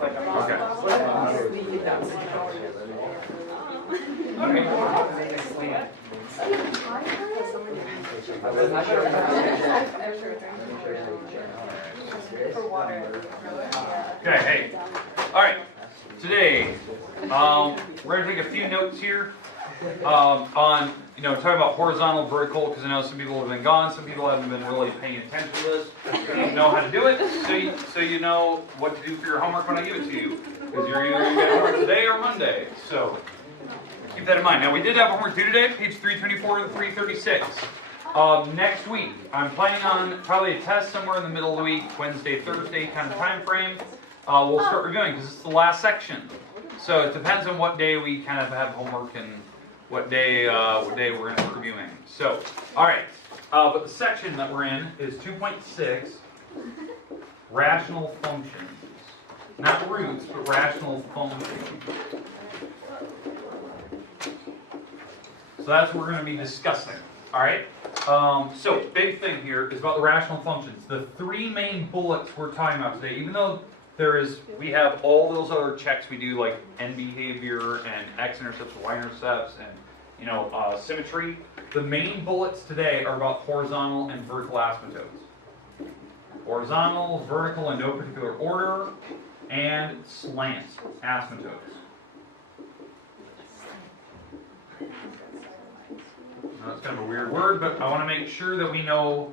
Okay, hey. All right. Today, we're going to take a few notes here on, talking about horizontal, vertical, because I know some people have been gone, some people haven't been really paying attention to this. You know how to do it, so you know what to do for your homework when I give it to you, because you're either going to get homework today or Monday. So keep that in mind. Now, we did have homework due today, page 324 to 336. Next week, I'm planning on probably a test somewhere in the middle of the week, Wednesday, Thursday kind of time frame. We'll start reviewing because it's the last section. So it depends on what day we kind of have homework and what day we're going to start reviewing. So, all right. But the section that we're in is 2.6, rational functions. Not roots, but rational functions. So that's what we're going to be discussing. All right. So big thing here is about the rational functions. The three main bullets we're talking about today, even though we have all those other checks we do, like end behavior and x-intercepts, y-intercepts, and symmetry. The main bullets today are about horizontal and vertical asymptotes. Horizontal, vertical in no particular order, and slant asymptotes. That's kind of a weird word, but I want to make sure that we know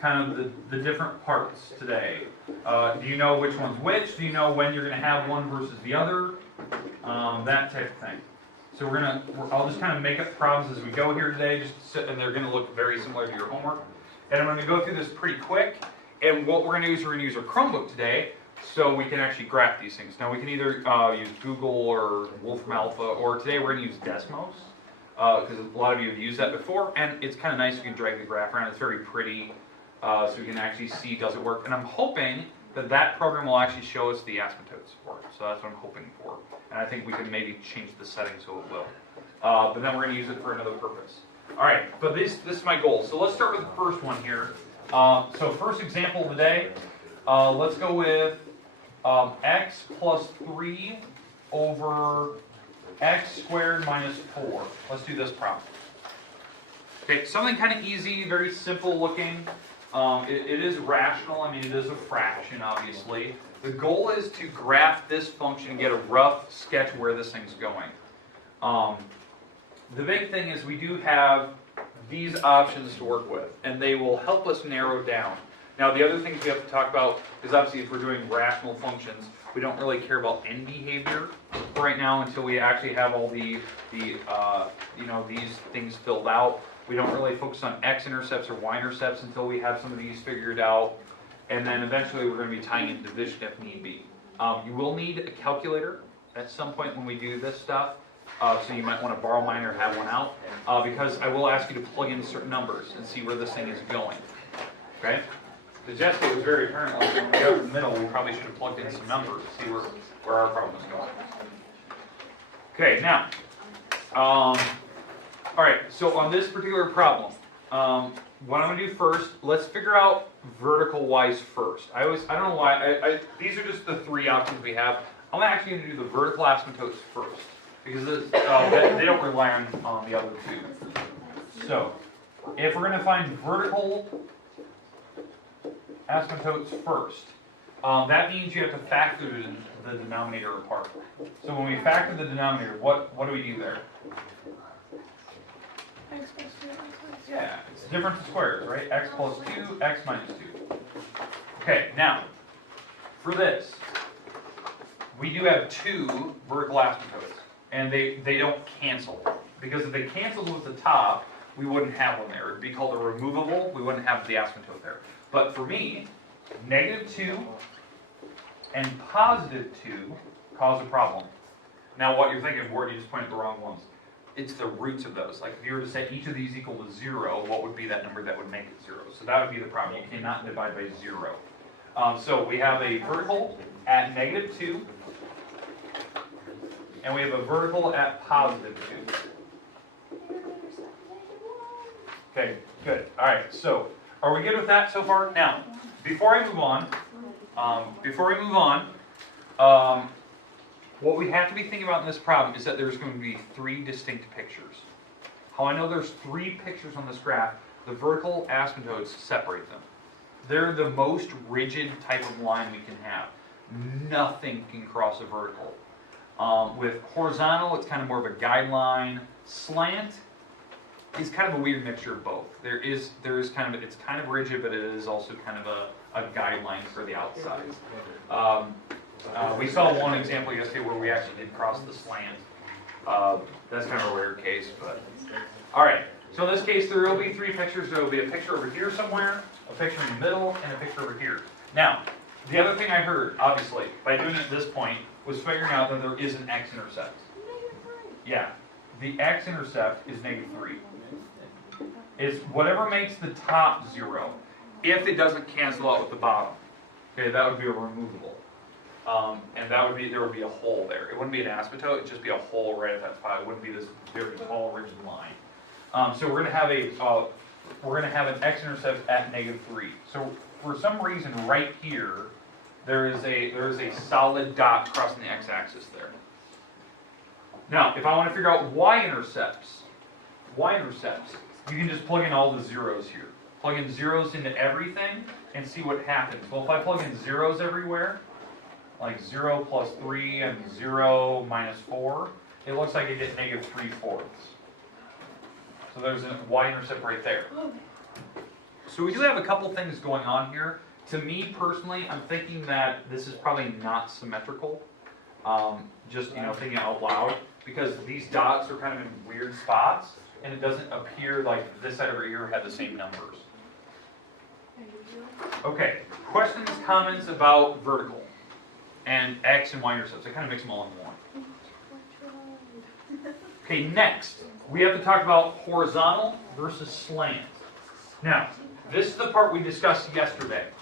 kind of the different parts today. Do you know which one's which? Do you know when you're going to have one versus the other? That type of thing. So I'll just kind of make up problems as we go here today, and they're going to look very similar to your homework. And I'm going to go through this pretty quick. And what we're going to do is we're going to use our Chromebook today, so we can actually graph these things. Now we can either use Google or Wolfram Alpha, or today we're going to use Desmos, because a lot of you have used that before, and it's kind of nice. You can drag the graph around. It's very pretty. So we can actually see, does it work? And I'm hoping that program will actually show us the asymptotes work. So that's what I'm hoping for. And I think we can maybe change the settings so it will. But then we're going to use it for another purpose. All right, but this is my goal. So let's start with the first one here. So first example of the day, let's go with x plus 3 over x squared minus 4. Let's do this problem. Okay, something kind of easy, very simple looking. It is rational. I mean, it is a fraction, obviously. The goal is to graph this function and get a rough sketch of where this thing's going. The big thing is we do have these options to work with, and they will help us narrow down. Now, the other things we have to talk about is obviously if we're doing rational functions, we don't really care about end behavior right now until we actually have all these things filled out. We don't really focus on x-intercepts or y-intercepts until we have some of these figured out. And then eventually we're going to be tying in division if need be. You will need a calculator at some point when we do this stuff. So you might want to borrow mine or have one out. Because I will ask you to plug in certain numbers and see where this thing is going. Okay? The Jessica was very apparent like when we got in the middle, we probably should have plugged in some numbers to see where our problem is going. Okay, now. All right, so on this particular problem, what I'm going to do first, let's figure out vertical wise first. I don't know why, these are just the three options we have. I'm actually going to do the vertical asymptotes first, because they don't rely on the other two. So, if we're going to find vertical asymptotes first, that means you have to factor the denominator apart. So when we factor the denominator, what do we do there? Yeah, it's the difference of squares, right? X plus 2, x minus 2. Okay, now, for this, we do have two vertical asymptotes, and they don't cancel. Because if they canceled with the top, we wouldn't have one there. It would be called a removable. We wouldn't have the asymptote there. But for me, -2 and +2 cause a problem. Now, what you're thinking, Ward, you just pointed the wrong ones. It's the roots of those. Like if you were to say each of these equal to 0, what would be that number that would make it 0? So that would be the problem. You cannot divide by 0. So we have a vertical at -2, and we have a vertical at +2. Okay, good. All right. So are we good with that so far? Now, before I move on, What we have to be thinking about in this problem is that there's going to be three distinct pictures. How I know there's three pictures on this graph, the vertical asymptotes separate them. They're the most rigid type of line we can have. Nothing can cross a vertical. With horizontal, it's kind of more of a guideline. Slant is kind of a weird mixture of both. There is kind of, it's kind of rigid, but it is also kind of a guideline for the outside. We saw one example yesterday where we actually did cross the slant. That's kind of a rare case, but all right. So in this case, there will be three pictures. There will be a picture over here somewhere, a picture in the middle, and a picture over here. Now, the other thing I heard, obviously, by doing it at this point, was figuring out that there is an x-intercept. Yeah, the x-intercept is -3. It's whatever makes the top 0, if it doesn't cancel out with the bottom. Okay, that would be a removable. And that would be, there would be a hole there. It wouldn't be an asymptote, it'd just be a hole right at that spot. It wouldn't be this very tall, rigid line. So we're going to have an x-intercept at -3. So for some reason, right here, there is a solid dot crossing the x-axis there. Now, if I want to figure out y-intercepts, you can just plug in all the zeros here. Plug in zeros into everything and see what happens. Well, if I plug in zeros everywhere, like 0 plus 3 and 0 minus 4, it looks like I get -3/4. So there's a y-intercept right there. So we do have a couple things going on here. To me personally, I'm thinking that this is probably not symmetrical. Just thinking out loud, because these dots are kind of in weird spots, and it doesn't appear like this side over here had the same numbers. Okay, questions, comments about vertical and x and y-intercepts? I kind of mix them all in one. Okay, next we have to talk about horizontal versus slant. Now, this is the part we discussed yesterday.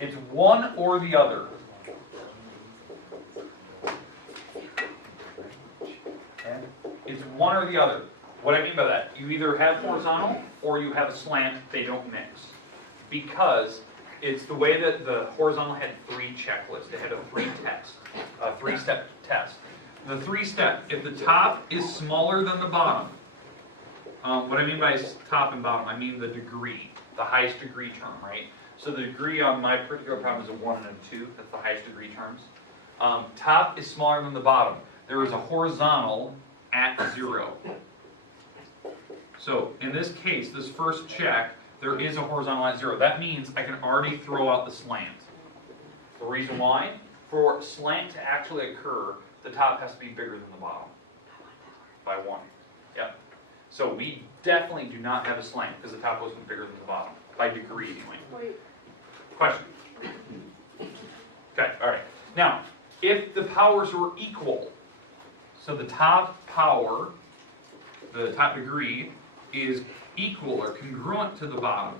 It's one or the other. Okay? It's one or the other. What I mean by that, you either have horizontal or you have a slant, they don't mix. Because it's the way that the horizontal had 3 checklists. It had a 3-step test. The 3-step, if the top is smaller than the bottom, what I mean by top and bottom, I mean the degree, the highest degree term, right? So the degree on my particular problem is a 1 and a 2. That's the highest degree terms. Top is smaller than the bottom. There is a horizontal at 0. So in this case, this first check, there is a horizontal at 0. That means I can already throw out the slant. The reason why? For slant to actually occur, the top has to be bigger than the bottom. By 1. Yep. So we definitely do not have a slant because the top wasn't bigger than the bottom. By degree, anyway. Wait. Question? Okay, all right. Now, if the powers were equal, so the top power, the top degree, is equal or congruent to the bottom,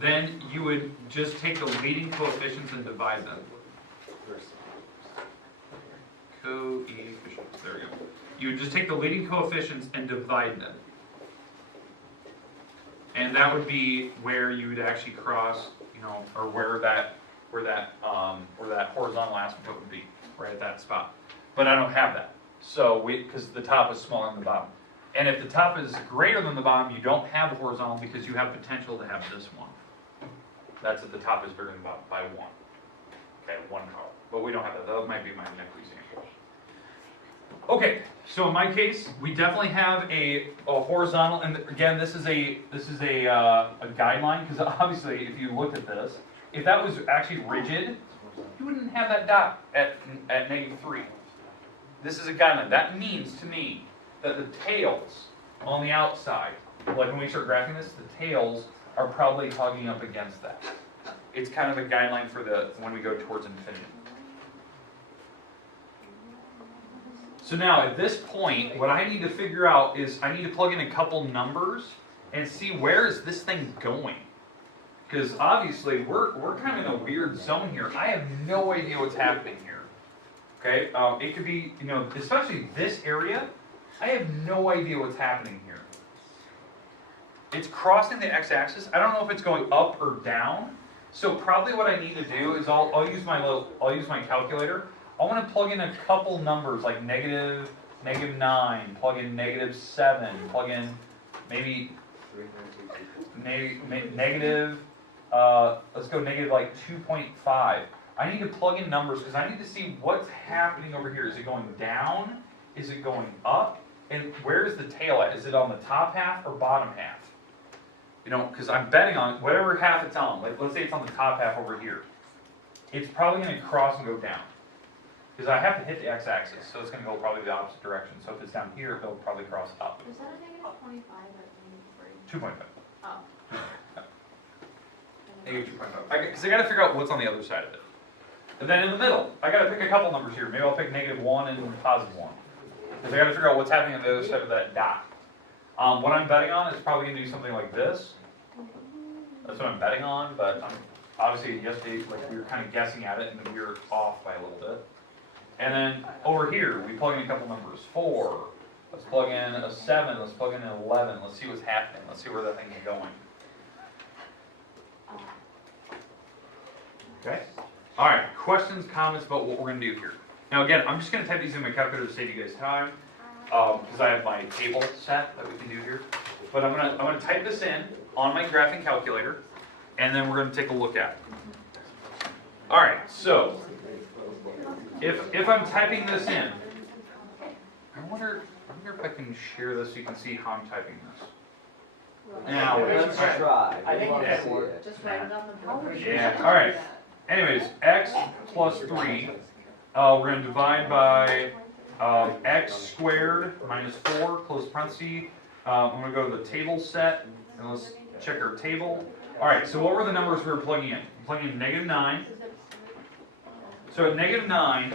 then you would just take the leading coefficients and divide them. Coefficients, there we go. You would just take the leading coefficients and divide them. And that would be where you would actually cross, or where that horizontal asymptote would be, right at that spot. But I don't have that. So because the top is smaller than the bottom. And if the top is greater than the bottom, you don't have a horizontal because you have potential to have this one. That's if the top is bigger than the bottom by 1. Okay, 1 power. But we don't have that. That might be my next example. Okay, so in my case, we definitely have a horizontal, and again, this is a guideline, because obviously, if you look at this, if that was actually rigid, you wouldn't have that dot at -3. This is a guideline. That means to me that the tails on the outside, like when we start graphing this, the tails are probably hugging up against that. It's kind of a guideline for when we go towards infinity. So now, at this point, what I need to figure out is I need to plug in a couple numbers and see where is this thing going. Because obviously, we're kind of in a weird zone here. I have no idea what's happening here. Okay, it could be, especially this area, I have no idea what's happening here. It's crossing the x-axis. I don't know if it's going up or down. So probably what I need to do is I'll use my calculator. I want to plug in a couple numbers like negative 9, plug in negative 7, plug in maybe negative, let's go negative like 2.5. I need to plug in numbers because I need to see what's happening over here. Is it going down? Is it going up? And where is the tail at? Is it on the top half or bottom half? You know, because I'm betting on whatever half it's on. Like, let's say it's on the top half over here. It's probably going to cross and go down. Because I have to hit the x-axis, so it's going to go probably the opposite direction. So if it's down here, it'll probably cross up. Is that a negative 25 or 2.5. Oh. Negative 2.5. Because I got to figure out what's on the other side of it. And then in the middle, I got to pick a couple numbers here. Maybe I'll pick negative 1 and positive 1. Because I got to figure out what's happening on the other side of that dot. What I'm betting on is probably going to do something like this. That's what I'm betting on, but obviously yesterday, like, we were kind of guessing at it, and then we were off by a little bit. And then over here, we plug in a couple numbers. 4. Let's plug in a 7. Let's plug in an 11. Let's see what's happening. Let's see where that thing is going. Okay? All right. Questions, comments about what we're going to do here. Now again, I'm just going to type these in my calculator to save you guys time, because I have my table set that we can do here. But I'm gonna type this in on my graphing calculator, and then we're going to take a look at it. All right. So if I'm typing this in, I wonder if I can share this so you can see how I'm typing this. Now Let's try. I think that's it. Just write it on the board. Yeah. All right. Anyways, x plus 3. We're going to divide by x squared minus 4, close parenthesis. I'm going to go to the table set, and let's check our table. All right, so what were the numbers we were plugging in? Plugging in negative 9. So at negative 9,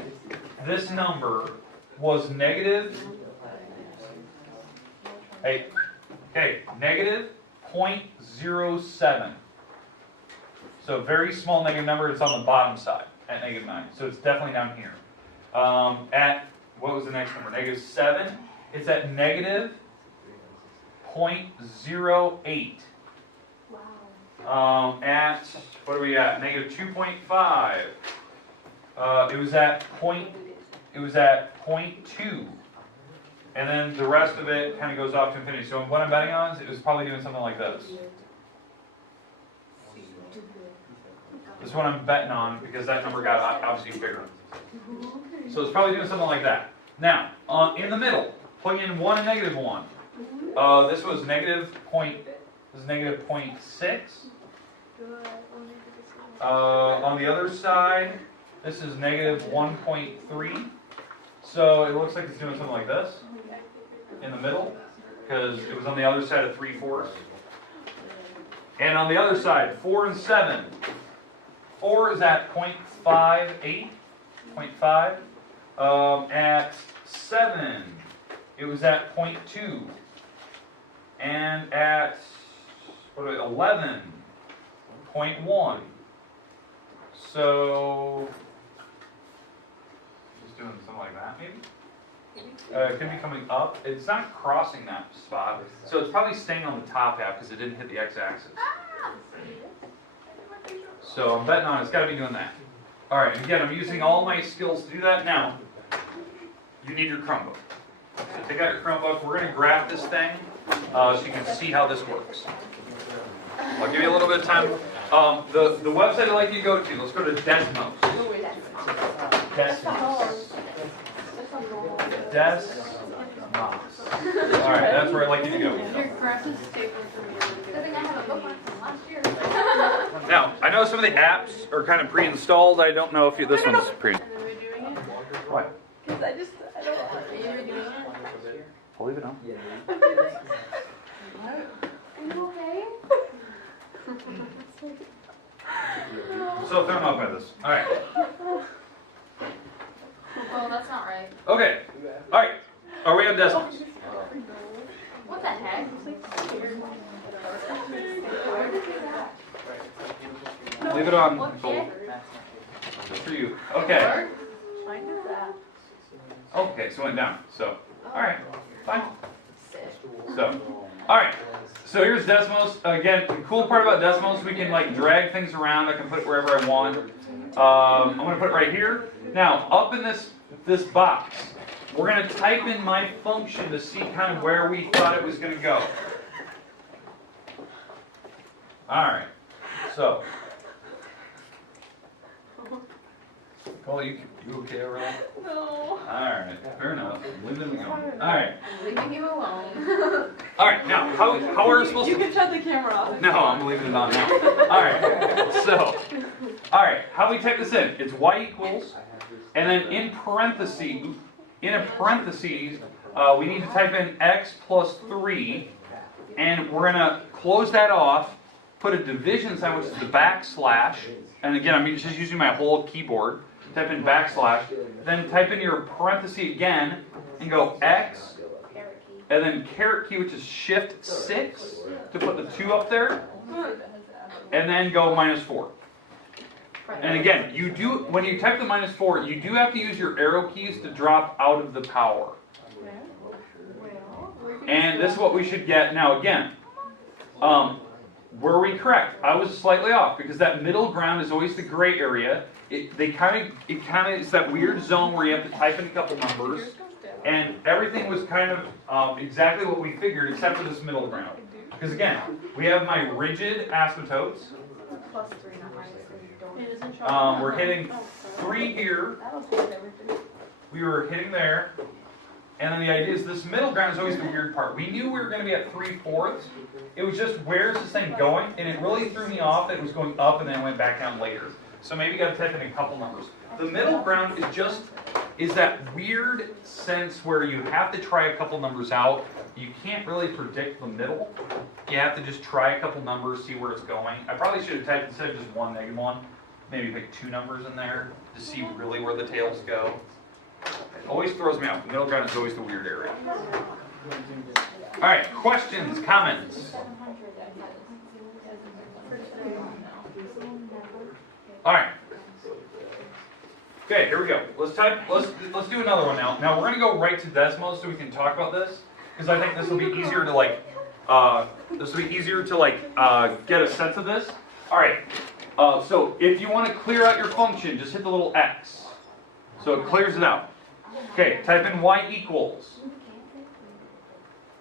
this number was negative, negative 0.07. So a very small negative number. It's on the bottom side at negative 9. So it's definitely down here. At, what was the next number? Negative 7. It's at negative 0.08. Wow. At, what are we at? Negative 2.5. It was at 0.2. And then the rest of it kind of goes off to infinity. So what I'm betting on is it was probably doing something like this. This is what I'm betting on because that number got obviously bigger. So it's probably doing something like that. Now, in the middle, plug in 1 and negative 1. This was negative 0.6. On the other side, this is negative 1.3. So it looks like it's doing something like this in the middle because it was on the other side of 3/4. And on the other side, 4 and 7. 4 is at 0.58. 0.5. At 7, it was at 0.2. And at 11, 0.1. So just doing something like that, maybe. It could be coming up. It's not crossing that spot, so it's probably staying on the top half because it didn't hit the x-axis. So I'm betting on it's got to be doing that. All right. Again, I'm using all my skills to do that. Now, you need your Chromebook. So take out your Chromebook. We're going to graph this thing so you can see how this works. I'll give you a little bit of time. The website I'd like you to go to, let's go to Desmos. Desmos. All right, that's where I'd like you to go. Now, I know some of the apps are kind of pre-installed. I don't know if this one's pre. What? Because I don't. Are you redoing it? I'll leave it on. Are you okay? So thrown off by this. All right. Oh, that's not right. Okay. All right. Are we on Desmos? What the heck? Leave it on. What Gold. kid? Just for you. Okay. Okay, so it went down. So, all right. Fine. So, Alright, so here's Desmos. Again, the cool part about Desmos, we can like drag things around. I can put it wherever I want. I'm going to put it right here. Now, up in this box, we're going to type in my function to see kind of where we thought it was going to go. Alright, so. Cole, you okay over there? No. Alright, fair enough. Leave them alone. Alright. Leaving you alone. Alright, now, how are we supposed You to... can shut the camera off. No, I'm leaving it on now. Alright, so, how do we type this in? It's y equals, and then in parentheses, we need to type in x plus 3, and we're going to close that off, put a division sign, which is the backslash, and again, I'm just using my whole keyboard. Type in backslash, then type in your parenthesis again, and go x, and then caret key, which is shift 6, to put the 2 up there, and then go -4. And again, when you type the -4, you do have to use your arrow keys to drop out of the power. And this is what we should get. Now again, were we correct? I was slightly off, because that middle ground is always the gray area. It kind of is that weird zone where you have to type in a couple numbers, and everything was kind of exactly what we figured, except for this middle ground. Because again, we have my rigid asymptotes. We're hitting 3 here. We were hitting there, and then the idea is this middle ground is always the weird part. We knew we were going to be at 3/4. It was just, where's this thing going? And it really threw me off that it was going up and then went back down later. So maybe you got to type in a couple numbers. The middle ground is that weird sense where you have to try a couple numbers out. You can't really predict the middle. You have to just try a couple numbers, see where it's going. I probably should have typed, instead of just 1, -1, maybe pick 2 numbers in there to see really where the tails go. It always throws me out. The middle ground is always the weird area. Alright, questions, comments? Alright. Okay, here we go. Let's do another one now. Now we're gonna go right to Desmos so we can talk about this, because I think this will be easier to get a sense of this. Alright. So if you want to clear out your function, just hit the little X. So it clears it out. Okay, type in y equals.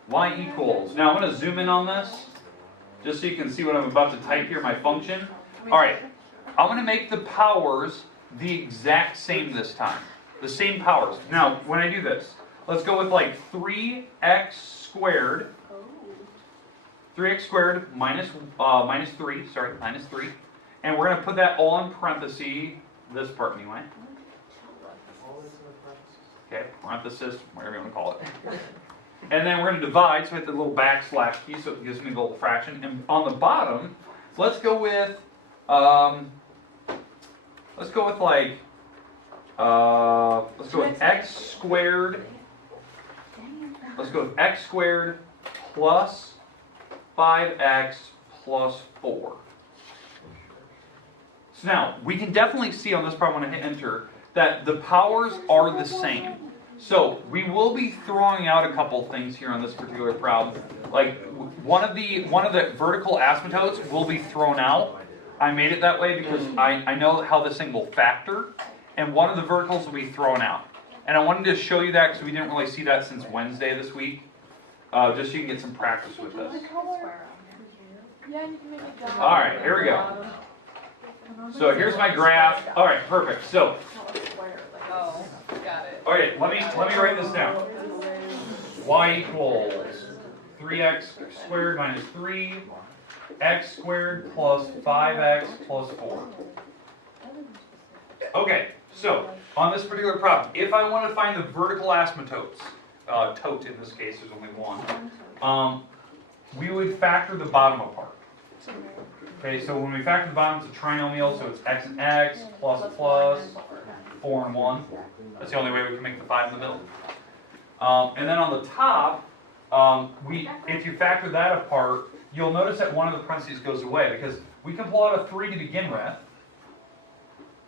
Y equals. Now I'm going to zoom in on this, just so you can see what I'm about to type here, my function. Alright, I'm going to make the powers the exact same this time. The same powers. Now, when I do this, let's go with like 3x squared. 3x squared minus 3. And we're going to put that all in parentheses, this part anyway. Okay, parenthesis, whatever you want to call it. And then we're going to divide, so hit the little backslash key, so it gives me the little fraction. And on the bottom, let's go with x squared. Let's go with x squared plus 5x plus 4. So now, we can definitely see on this problem when I hit enter that the powers are the same. So we will be throwing out a couple things here on this particular problem. Like one of the vertical asymptotes will be thrown out. I made it that way because I know how this thing will factor, and one of the verticals will be thrown out. And I wanted to show you that because we didn't really see that since Wednesday this week, just so you can get some practice with this. All right, here we go. So here's my graph. All right, perfect. So, all right, let me write this down. Y equals 3x squared minus 3, x squared plus 5x plus 4. Okay, so on this particular problem, if I want to find the vertical asymptotes, tote in this case, there's only one, we would factor the bottom apart. Okay, so when we factor the bottom, it's a trinomial, so it's x and x, plus, 4 and 1. That's the only way we can make the 5 in the middle. And then on the top, if you factor that apart, you'll notice that one of the parentheses goes away, because we can pull out a 3 to begin with,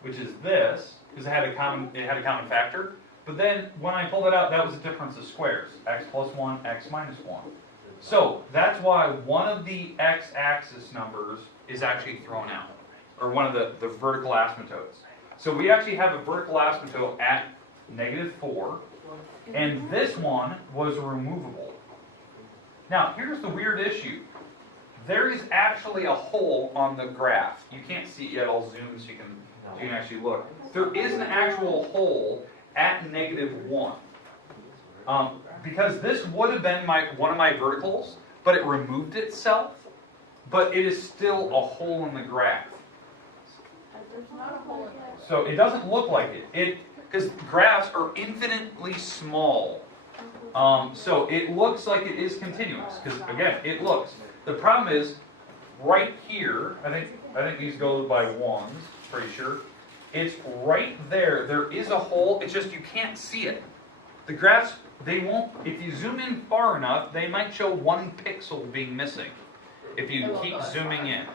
which is this, because it had a common factor. But then when I pulled it out, that was a difference of squares, x plus 1, x minus 1. So that's why one of the x-axis numbers is actually thrown out, or one of the vertical asymptotes. So we actually have a vertical asymptote at -4, and this one was removable. Now, here's the weird issue. There is actually a hole on the graph. You can't see it yet. I'll zoom so you can actually look. There is an actual hole at -1. Because this would have been one of my verticals, but it removed itself, but it is still a hole in the graph. So it doesn't look like it. Because graphs are infinitely small. So it looks like it is continuous, because again, it looks. The problem is, right here, I think these go by ones, pretty sure. It's right there. There is a hole, it's just you can't see it. The graphs, they won't, if you zoom in far enough, they might show 1 pixel being missing. If you keep zooming in.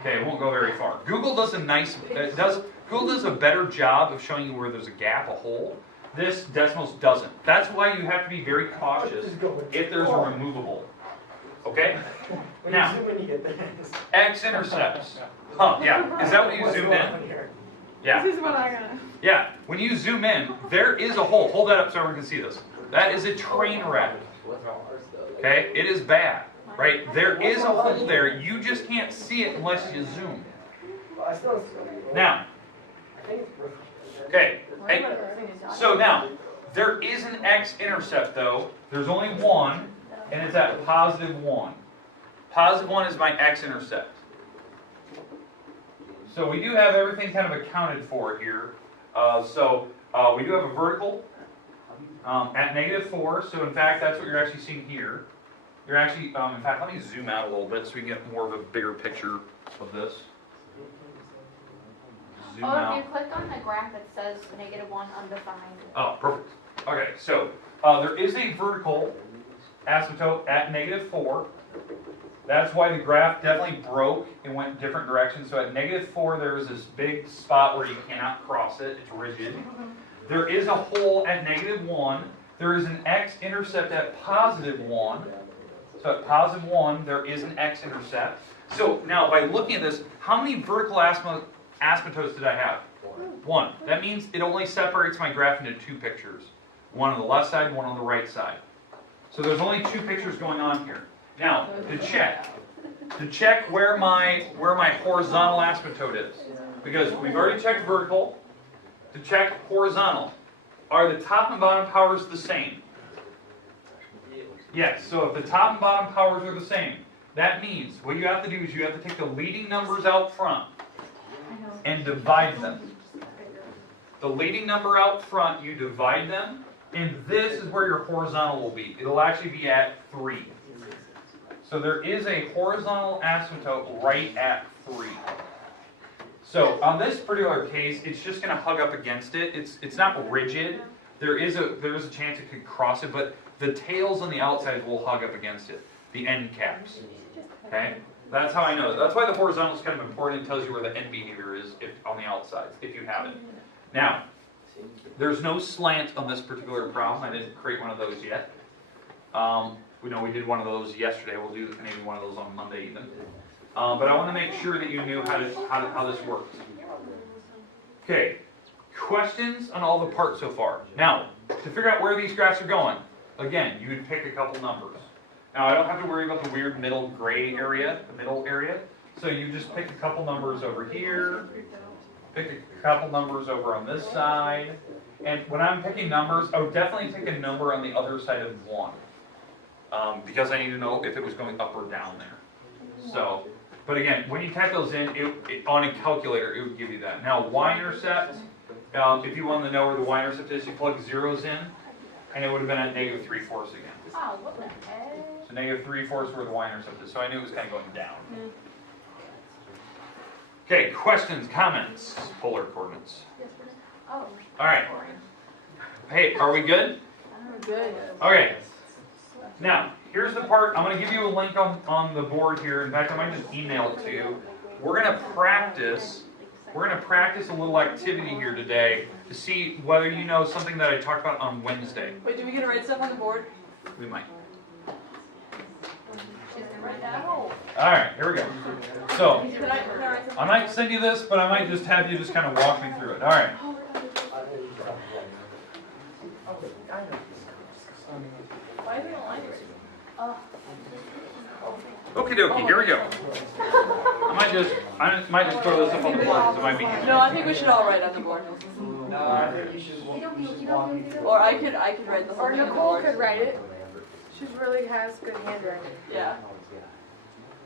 Okay, it won't go very far. Google does a better job of showing you where there's a gap, a hole. This Desmos doesn't. That's why you have to be very cautious if there's a removable. Okay? Now, x-intercepts. Huh, yeah. Is that what you zoomed in? Yeah. This is what I got. Yeah. When you zoom in, there is a hole. Hold that up so everyone can see this. That is a train wreck. Okay? It is bad. Right? There is a hole there. You just can't see it unless you zoom. Now, okay. So now, there is an x-intercept though. There's only one, and it's at +1. +1 is my x-intercept. So we do have everything kind of accounted for here. We do have a vertical at -4. So in fact, that's what you're actually seeing here. You're actually, in fact, let me zoom out a little bit so we can get more of a bigger picture of this. Zoom out. If you click on the graph, it says -1 undefined. Oh, perfect. Okay, so there is a vertical asymptote at -4. That's why the graph definitely broke and went different directions. So at -4, there is this big spot where you cannot cross it. It's rigid. There is a hole at -1. There is an x-intercept at +1. So at +1, there is an x-intercept. So now, by looking at this, how many vertical asymptotes did I have? 1. That means it only separates my graph into 2 pictures. One on the left side, one on the right side. So there's only 2 pictures going on here. Now, to check where my horizontal asymptote is, because we've already checked vertical. To check horizontal, are the top and bottom powers the same? Yes, so if the top and bottom powers are the same, that means what you have to do is you have to take the leading numbers out front and divide them. The leading number out front, you divide them, and this is where your horizontal will be. It'll actually be at 3. So there is a horizontal asymptote right at 3. So on this particular case, it's just going to hug up against it. It's not rigid. There is a chance it could cross it, but the tails on the outside will hug up against it. The end caps. Okay? That's how I know. That's why the horizontal is kind of important. It tells you where the end behavior is on the outside, if you have it. Now, there's no slant on this particular problem. I didn't create one of those yet. We know we did one of those yesterday. We'll do maybe one of those on Monday even. But I want to make sure that you knew how this works. Okay, questions on all the parts so far. Now, to figure out where these graphs are going, again, you would pick a couple numbers. Now, I don't have to worry about the weird middle gray area, the middle area. So you just pick a couple numbers over here, pick a couple numbers over on this side. And when I'm picking numbers, I would definitely pick a number on the other side of 1. Because I need to know if it was going up or down there. So, but again, when you type those in, on a calculator, it would give you that. Now, y-intercept, if you wanted to know where the y-intercept is, you plug zeros in, and it would have been at -3/4 again. Oh, what the heck? So -3/4 where the y-intercept is. So I knew it was kind of going down. Okay, questions, comments, polar coordinates. Oh. All right. Hey, are we good? Good. Okay. Now, here's the part. I'm going to give you a link on the board here. In fact, I might just email it to you. We're going to practice a little activity here today to see whether you know something that I talked about on Wednesday. Wait, do we get to write stuff on the board? We might. Right now. All right, here we go. So, Can I write something? I might send you this, but I might just have you just kind of walk me through it. All right. Why is it online? Okie dokie, here we go. I might just throw this up on the board, so it might be easier. No, I think we should all write on the board. No, I think you should walk me through. Or I could write the whole Or thing on the Nicole board. could write it. She really has good handwriting. Yeah.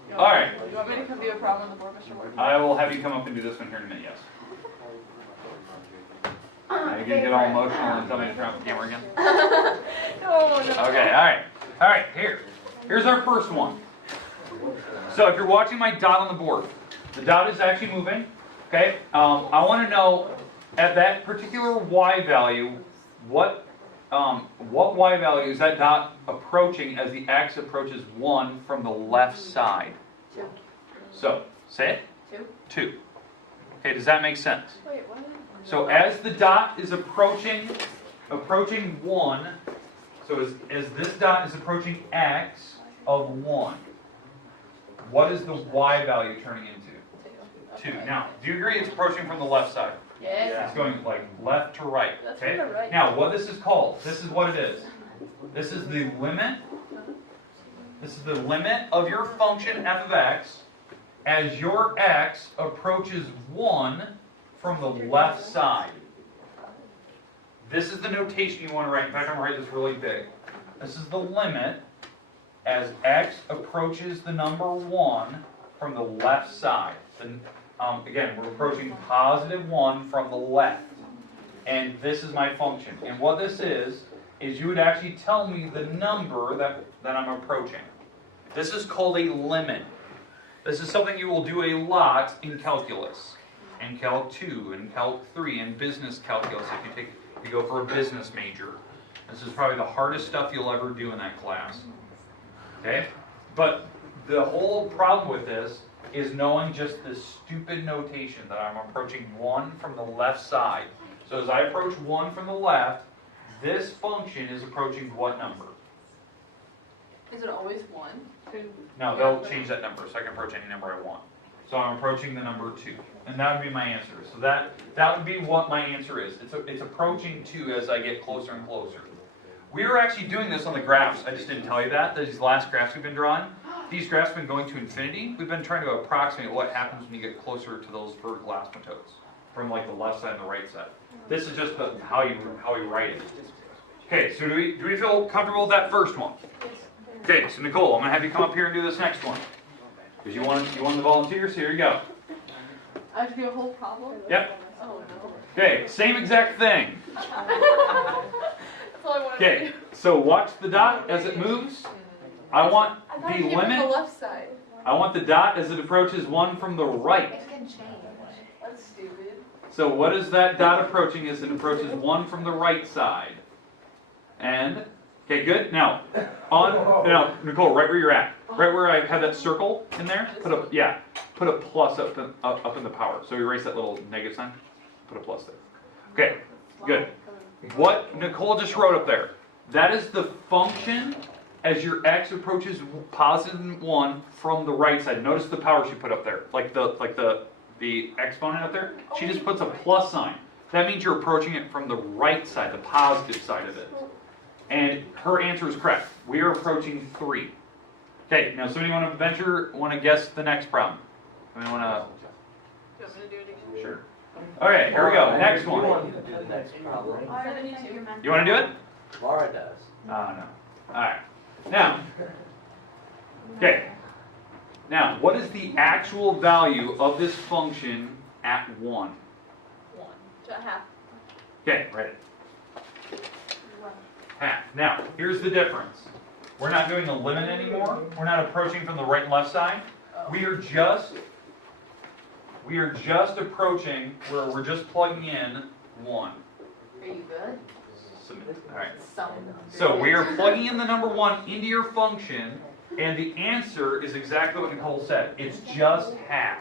You All right. You want me to come be a problem on the board, Mr. Ward? I will have you come up and do this one here in a minute, yes. Are you gonna get all emotional and tell me to turn off the camera again? No. Okay, all right, here's our first one. So if you're watching my dot on the board, the dot is actually moving, okay? I want to know, at that particular y value, what y value is that dot approaching as the x approaches 1 from the left side? 2. So, say it. 2. 2. Okay, does that make sense? Wait, what? So as the dot is approaching 1, so as this dot is approaching x of 1, what is the y value turning into? 2. Now, do you agree it's approaching from the left side? Yes. It's going like left to right. That's Okay? from the right. Now, what this is called, this is what it is. This is the limit. This is the limit of your function f of x as your x approaches 1 from the left side. This is the notation you want to write. In fact, I'm going to write this really big. This is the limit as x approaches the number 1 from the left side. Again, we're approaching positive 1 from the left. And this is my function. And what this is you would actually tell me the number that I'm approaching. This is called a limit. This is something you will do a lot in calculus. In Calc 2, in Calc 3, in business calculus if you go for a business major. This is probably the hardest stuff you'll ever do in that class. Okay? But the whole problem with this is knowing just this stupid notation that I'm approaching 1 from the left side. So as I approach 1 from the left, this function is approaching what number? Is it always 1? 2. No, they'll change that number so I can approach any number I want. So I'm approaching the number 2. And that would be my answer. So that would be what my answer is. It's approaching 2 as I get closer and closer. We were actually doing this on the graphs. I just didn't tell you that. These last graphs we've been drawing. These graphs have been going to infinity. We've been trying to approximate what happens when you get closer to those vertical asymptotes from like the left side and the right side. This is just how you write it. Okay, so do we feel comfortable with that first one? Okay, so Nicole, I'm going to have you come up here and do this next one. Because you won the volunteers, so here you go. I have to do a whole problem? Yep. Oh no. Okay, same exact thing. That's all I wanted to Okay, do. so watch the dot as it moves. I want I the thought you came from the limit. left side. I want the dot as it approaches 1 from the right. It can change. That's stupid. So what is that dot approaching as it approaches 1 from the right side? And, okay, good. Now, Nicole, right where you're at, right where I have that circle in there, put a plus up in the power. So erase that little negative sign, put a plus there. Okay, good. What Nicole just wrote up there, that is the function as your x approaches positive 1 from the right side. Notice the power she put up there, like the exponent up there. She just puts a plus sign. That means you're approaching it from the right side, the positive side of it. And her answer is correct. We are approaching 3. Okay, now somebody want to guess the next problem? Somebody want Do you want me to do it again? to? Sure. Okay, here we go. Next You one. want to do the next problem. 72. You want to do it? Laura does. Oh, no. All right. Now, okay. Now, what is the actual value of this function at 1? 1. To a half. Okay, write it. Half. Now, here's the difference. We're not doing a limit anymore. We're not approaching from the right and left side. We are just approaching where we're just plugging in 1. Are you good? Submit. All right. Some. So we are plugging in the number 1 into your function, and the answer is exactly what Nicole said. It's just half.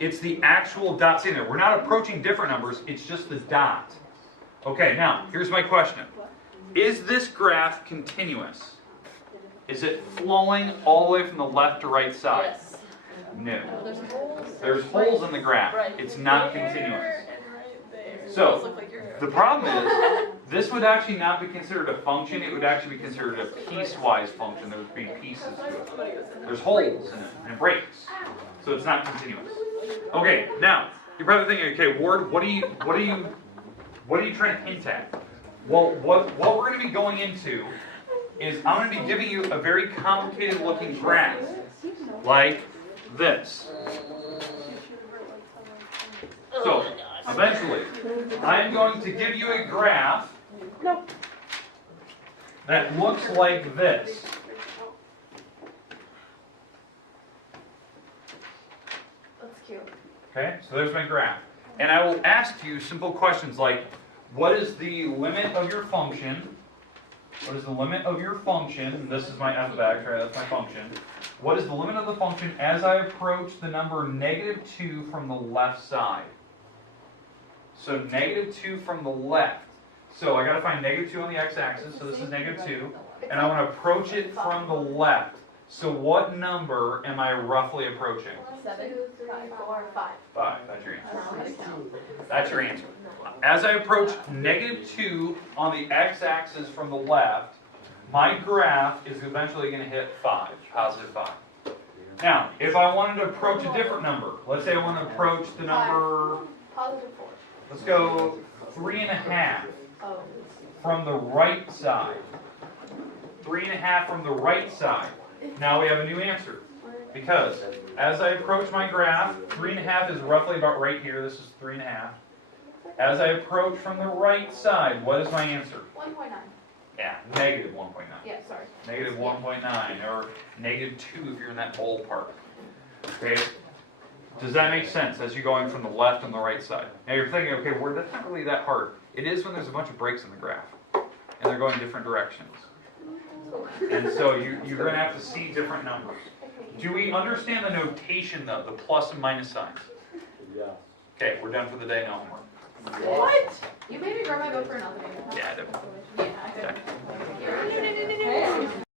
It's the actual dot sitting there. We're not approaching different numbers. It's just the dot. Okay, now, here's my question. Is this graph continuous? Is it flowing all the way from the left to right side? Yes. No. There's holes. There's holes in the graph. Right. It's not There continuous. and right there. So, Those look like your the problem is, this would actually not be considered a function, it would actually be considered a piecewise function. There would be pieces to it. There's holes in it, and it breaks. So it's not continuous. Okay, now, you're probably thinking, okay, Ward, what are you trying to hint at? Well, what we're going to be going into is I'm going to be giving you a very complicated looking graph, like this. So, eventually, I'm going to give you a graph that looks like this. That's cute. Okay, so there's my graph. And I will ask you simple questions like, what is the limit of your function? What is the limit of your function? This is my f of x, right? That's my function. What is the limit of the function as I approach the number -2 from the left side? So -2 from the left. So I got to find -2 on the x-axis, so this is -2. And I want to approach it from the left. So what number am I roughly approaching? 7, 2, 3, 4, 5. 5, that's your answer. I don't know how to count. That's your answer. As I approach -2 on the x-axis from the left, my graph is eventually going to hit 5, positive 5. Now, if I wanted to approach a different number, let's say I want to approach the number, Positive 4. let's go 3.5 Oh. from the right side. 3.5 from the right side. Now we have a new answer. Because as I approach my graph, 3.5 is roughly about right here. This is 3.5. As I approach from the right side, what is my answer? 1.9. Yeah, -1.9. Yeah, sorry. -1.9 or -2 if you're in that ballpark. Okay? Does that make sense as you're going from the left and the right side? Now you're thinking, okay, well, that's not really that hard. It is when there's a bunch of breaks in the graph and they're going different directions. And so you're going to have to see different numbers. Do we understand the notation though, the plus and minus signs? Yeah. Okay, we're done for the day, no homework. What? You made me grab my book for another day. Yeah, I did. Yeah.